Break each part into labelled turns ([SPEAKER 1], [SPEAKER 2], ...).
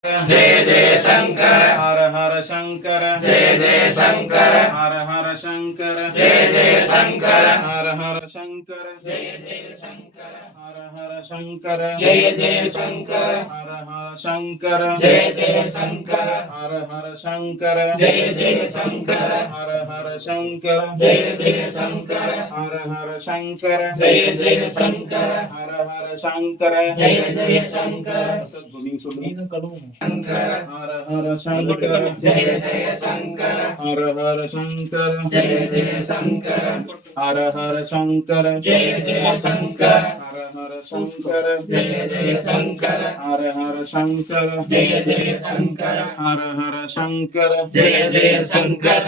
[SPEAKER 1] जय जय शंकर
[SPEAKER 2] हर हर शंकर
[SPEAKER 1] जय जय शंकर
[SPEAKER 2] हर हर शंकर
[SPEAKER 1] जय जय शंकर
[SPEAKER 2] हर हर शंकर
[SPEAKER 1] जय जय शंकर
[SPEAKER 2] हर हर शंकर
[SPEAKER 1] जय जय शंकर
[SPEAKER 2] हर हर शंकर
[SPEAKER 1] जय जय शंकर
[SPEAKER 2] हर हर शंकर
[SPEAKER 1] जय जय शंकर
[SPEAKER 2] हर हर शंकर
[SPEAKER 1] जय जय शंकर
[SPEAKER 2] हर हर शंकर
[SPEAKER 1] जय जय शंकर
[SPEAKER 2] हर हर शंकर
[SPEAKER 1] जय जय शंकर
[SPEAKER 2] सद्गुणी सुनो
[SPEAKER 1] शंकर
[SPEAKER 2] हर हर शंकर
[SPEAKER 1] जय जय शंकर
[SPEAKER 2] हर हर शंकर
[SPEAKER 1] जय जय शंकर
[SPEAKER 2] हर हर शंकर
[SPEAKER 1] जय जय शंकर
[SPEAKER 2] हर हर शंकर
[SPEAKER 1] जय जय शंकर
[SPEAKER 2] हर हर शंकर
[SPEAKER 1] जय जय शंकर
[SPEAKER 2] हर हर शंकर
[SPEAKER 1] जय जय शंकर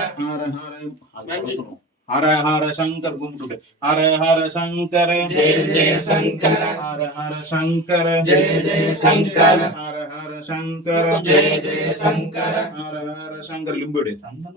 [SPEAKER 2] हर हर शंकर गुम्टुडे हर हर शंकर
[SPEAKER 1] जय जय शंकर
[SPEAKER 2] हर हर शंकर
[SPEAKER 1] जय जय शंकर
[SPEAKER 2] हर हर शंकर
[SPEAKER 1] जय जय शंकर
[SPEAKER 2] हर हर शंकर लिंबुडे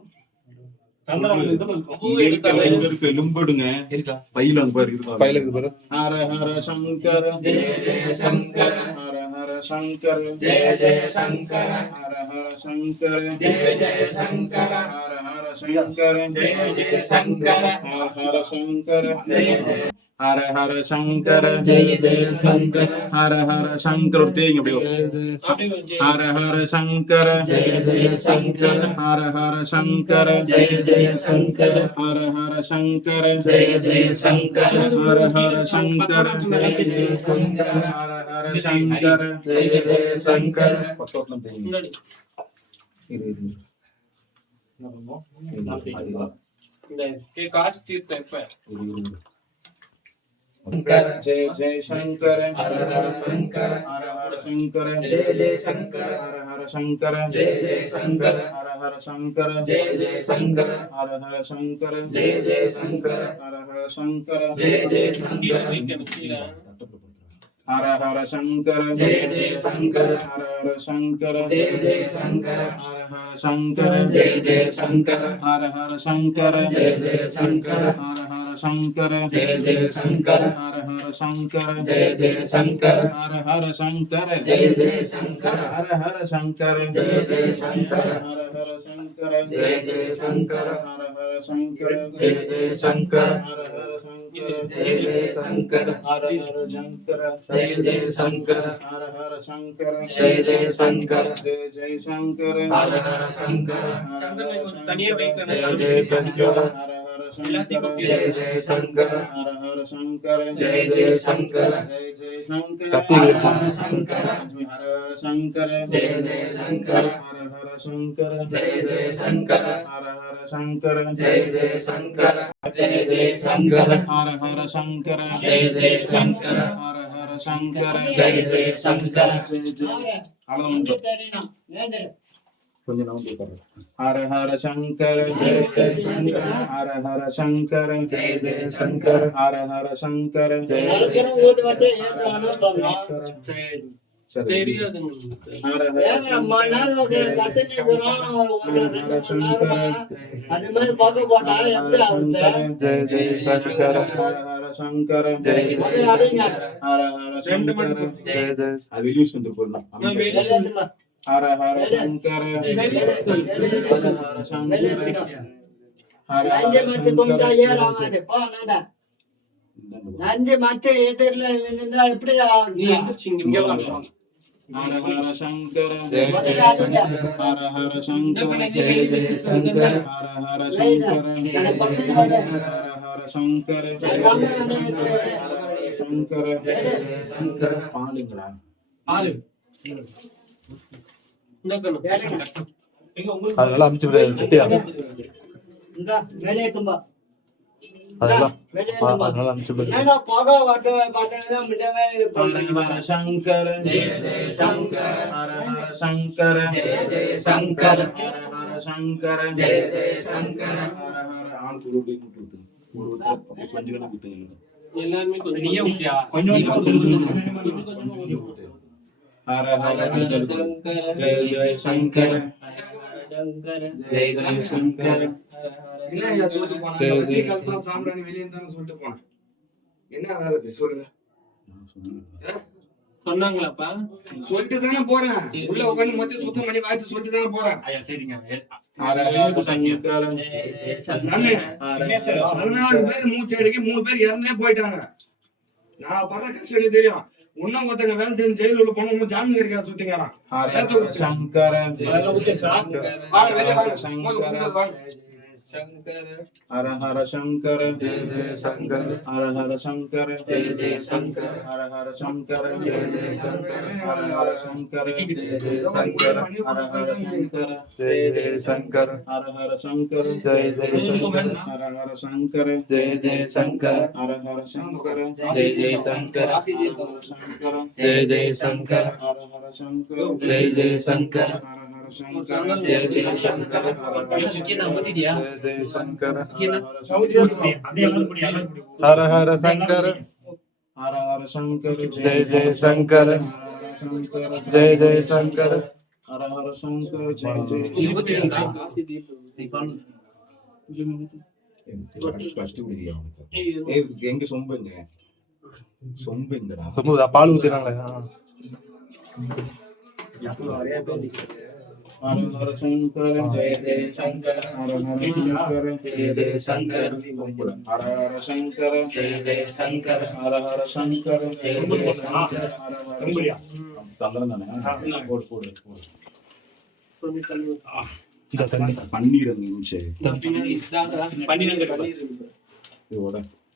[SPEAKER 2] லும்புடுங்க பையில பாரு ஹர ஹர சங்கர
[SPEAKER 1] जय जय शंकर
[SPEAKER 2] ஹர ஹர சங்கர
[SPEAKER 1] जय जय शंकर
[SPEAKER 2] ஹர ஹர சங்கர
[SPEAKER 1] जय जय शंकर
[SPEAKER 2] ஹர ஹர சங்கர
[SPEAKER 1] जय जय शंकर
[SPEAKER 2] ஹர ஹர சங்கர
[SPEAKER 1] जय जय
[SPEAKER 2] ஹர ஹர சங்கர
[SPEAKER 1] जय जय शंकर
[SPEAKER 2] ஹர ஹர சங்கர தேங்க ஹர ஹர சங்கர
[SPEAKER 1] जय जय शंकर
[SPEAKER 2] ஹர ஹர சங்கர
[SPEAKER 1] जय जय शंकर
[SPEAKER 2] ஹர ஹர சங்கர
[SPEAKER 1] जय जय शंकर
[SPEAKER 2] ஹர ஹர சங்கர
[SPEAKER 1] जय जय शंकर
[SPEAKER 2] ஹர ஹர சங்கர
[SPEAKER 1] जय जय शंकर
[SPEAKER 2] பக்கத்துல தேங்க
[SPEAKER 1] शंकर
[SPEAKER 2] जय जय शंकर
[SPEAKER 1] हर हर शंकर
[SPEAKER 2] हर हर शंकर
[SPEAKER 1] जय जय शंकर
[SPEAKER 2] हर हर शंकर
[SPEAKER 1] जय जय शंकर
[SPEAKER 2] हर हर शंकर
[SPEAKER 1] जय जय शंकर
[SPEAKER 2] हर हर शंकर
[SPEAKER 1] जय जय शंकर
[SPEAKER 2] हर हर शंकर
[SPEAKER 1] जय जय शंकर
[SPEAKER 2] हर हर शंकर
[SPEAKER 1] जय जय शंकर
[SPEAKER 2] हर हर शंकर
[SPEAKER 1] जय जय शंकर
[SPEAKER 2] हर हर शंकर
[SPEAKER 1] जय जय शंकर
[SPEAKER 2] हर हर शंकर
[SPEAKER 1] जय जय शंकर
[SPEAKER 2] हर हर शंकर
[SPEAKER 1] जय जय शंकर
[SPEAKER 2] हर हर शंकर
[SPEAKER 1] जय जय शंकर
[SPEAKER 2] हर हर शंकर
[SPEAKER 1] जय जय शंकर
[SPEAKER 2] हर हर शंकर
[SPEAKER 1] जय जय शंकर
[SPEAKER 2] हर हर शंकर
[SPEAKER 1] जय जय शंकर
[SPEAKER 2] हर हर शंकर
[SPEAKER 1] जय जय शंकर
[SPEAKER 2] हर हर शंकर
[SPEAKER 1] जय जय शंकर
[SPEAKER 2] हर हर शंकर
[SPEAKER 1] जय जय शंकर
[SPEAKER 2] हर हर शंकर
[SPEAKER 1] जय जय शंकर
[SPEAKER 2] जय जय शंकर
[SPEAKER 1] हर हर शंकर
[SPEAKER 2] हर हर शंकर
[SPEAKER 1] जय जय शंकर
[SPEAKER 2] हर हर शंकर
[SPEAKER 1] जय जय शंकर
[SPEAKER 2] हर हर शंकर
[SPEAKER 1] जय जय शंकर
[SPEAKER 2] जय जय शंकर
[SPEAKER 1] हर हर शंकर
[SPEAKER 2] हर हर शंकर
[SPEAKER 1] जय जय शंकर
[SPEAKER 2] हर हर शंकर
[SPEAKER 1] जय जय शंकर
[SPEAKER 2] हर हर शंकर
[SPEAKER 1] जय जय शंकर जय जय शंकर
[SPEAKER 2] हर हर शंकर
[SPEAKER 1] जय जय शंकर
[SPEAKER 2] हर हर शंकर
[SPEAKER 1] जय जय शंकर
[SPEAKER 2] கொஞ்சம் நவுந்து பாரு हर हर शंकर
[SPEAKER 1] जय जय शंकर
[SPEAKER 2] हर हर शंकर
[SPEAKER 1] जय जय शंकर
[SPEAKER 2] हर हर शंकर
[SPEAKER 1] जय जय
[SPEAKER 2] हर हर
[SPEAKER 1] जय जय शंकर
[SPEAKER 2] हर हर शंकर
[SPEAKER 1] जय जय शंकर
[SPEAKER 2] हर हर शंकर
[SPEAKER 1] जय जय
[SPEAKER 2] வெளியூர் வந்து போடலாம் हर हर शंकर हर हर शंकर हर हर शंकर
[SPEAKER 3] நஞ்சு மற்ற எதிரில் இருந்தா எப்படி
[SPEAKER 2] हर हर शंकर
[SPEAKER 1] जय जय शंकर
[SPEAKER 2] हर हर शंकर
[SPEAKER 1] जय जय शंकर
[SPEAKER 2] हर हर शंकर
[SPEAKER 1] जय जय शंकर
[SPEAKER 2] हर हर शंकर शंकर
[SPEAKER 1] जय जय शंकर
[SPEAKER 2] பாடுங்களா
[SPEAKER 4] அதனால அமுச்சு விடு சத்யா
[SPEAKER 3] இந்த வெளியே தும்பா
[SPEAKER 4] அதெல்லாம் அதனால அமுச்சு விடு
[SPEAKER 3] போக பார்த்தா முடியவே
[SPEAKER 2] हर हर शंकर
[SPEAKER 1] जय जय शंकर
[SPEAKER 2] हर हर शंकर
[SPEAKER 1] जय जय शंकर
[SPEAKER 2] हर हर शंकर
[SPEAKER 1] जय जय शंकर
[SPEAKER 2] हर हर ஆள் குருடி குத்துது கொஞ்சம் கொஞ்சம் குத்துங்க
[SPEAKER 5] எல்லாமே கொஞ்சம்
[SPEAKER 2] हर हर शंकर जय जय शंकर
[SPEAKER 1] शंकर जय जय शंकर
[SPEAKER 6] என்ன சொல்லிட்டு போனா கல்பனா சாம்பிராணி வெளியே இருந்தானு சொல்லிட்டு போனேன் என்ன வேலை சொல்லுங்க
[SPEAKER 5] சொன்னாங்களாப்பா?
[SPEAKER 6] சொல்லிட்டு தானே போறேன். உள்ள உட்கார்ந்து மொத்தம் சுத்தம் பண்ணி வாய்ட்டு சொல்லிட்டு தானே போறேன்.
[SPEAKER 1] ஐயா சரிங்க
[SPEAKER 2] ஹர ஹர சங்கர
[SPEAKER 6] சாமி, 14 பேர் மூச்சு அடிக்கி 3 பேர் இறந்தே போயிட்டாங்க. நான் படுற கஷ்டம் எனக்கு தெரியும். இன்னும் ஒருத்தங்க வேலை செஞ்சு ஜெயில உள்ள போனவங்க ஜாமீன் கிடைக்காத சுத்திங்கிறான்.
[SPEAKER 2] ஹர ஹர சங்கர
[SPEAKER 6] வாங்க வெளியே வாங்க. முதல்ல வாங்க.
[SPEAKER 2] ஹர ஹர சங்கர
[SPEAKER 4] जय जय शंकर
[SPEAKER 2] ஹர ஹர சங்கர
[SPEAKER 1] ஜெய ஜெய சங்கர
[SPEAKER 2] ஹர ஹர சங்கர
[SPEAKER 4] जय जय शंकर
[SPEAKER 2] ஹர ஹர சங்கர
[SPEAKER 4] जय जय शंकर
[SPEAKER 2] ஹர ஹர சங்கர
[SPEAKER 4] जय जय शंकर
[SPEAKER 2] ஹர ஹர சங்கர
[SPEAKER 4] जय जय शंकर
[SPEAKER 2] ஹர ஹர சங்கர
[SPEAKER 4] जय जय शंकर
[SPEAKER 2] ஹர ஹர சங்கர
[SPEAKER 1] ஜெய ஜெய சங்கர
[SPEAKER 2] ஹர ஹர சங்கர
[SPEAKER 1] ஜெய ஜெய சங்கர
[SPEAKER 2] ஹர ஹர சங்கர
[SPEAKER 1] ஜெய ஜெய சங்கர
[SPEAKER 2] ஹர ஹர சங்கர
[SPEAKER 1] ஜெய ஜெய சங்கர சுக்கினா பத்திடியா
[SPEAKER 4] जय जय शंकर
[SPEAKER 1] சுக்கினா
[SPEAKER 4] हर हर शंकर
[SPEAKER 2] ஹர ஹர சங்கர
[SPEAKER 4] जय जय शंकर जय जय शंकर
[SPEAKER 2] ஹர ஹர சங்கர ஜெய ஜெய
[SPEAKER 1] இருபத்திரண்டா நீ பாடு
[SPEAKER 2] எங்க சொம்புங்க சொம்புங்கடா
[SPEAKER 4] समुद्र पाल ஊத்தினாங்களே
[SPEAKER 2] ஹர ஹர சங்கர
[SPEAKER 1] ஜெய ஜெய சங்கர
[SPEAKER 2] ஹர ஹர சங்கர
[SPEAKER 1] ஜெய ஜெய சங்கர
[SPEAKER 2] ஹர ஹர சங்கர
[SPEAKER 1] ஜெய ஜெய சங்கர
[SPEAKER 2] ஹர ஹர சங்கர
[SPEAKER 1] ஜெய ஜெய சங்கர
[SPEAKER 2] தந்திரம் தானே போடு போடு போடு
[SPEAKER 4] இந்த தண்ணி
[SPEAKER 2] பன்னீர் நிமிஷம் இதோட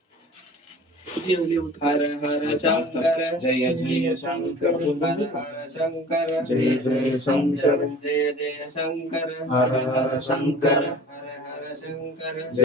[SPEAKER 6] ஹர ஹர சங்கர
[SPEAKER 2] ஜெய ஜெய சங்கர
[SPEAKER 6] ஹர ஹர சங்கர
[SPEAKER 2] ஜெய ஜெய சங்கர
[SPEAKER 6] ஜெய ஜெய சங்கர
[SPEAKER 2] ஹர ஹர சங்கர
[SPEAKER 6] ஹர ஹர சங்கர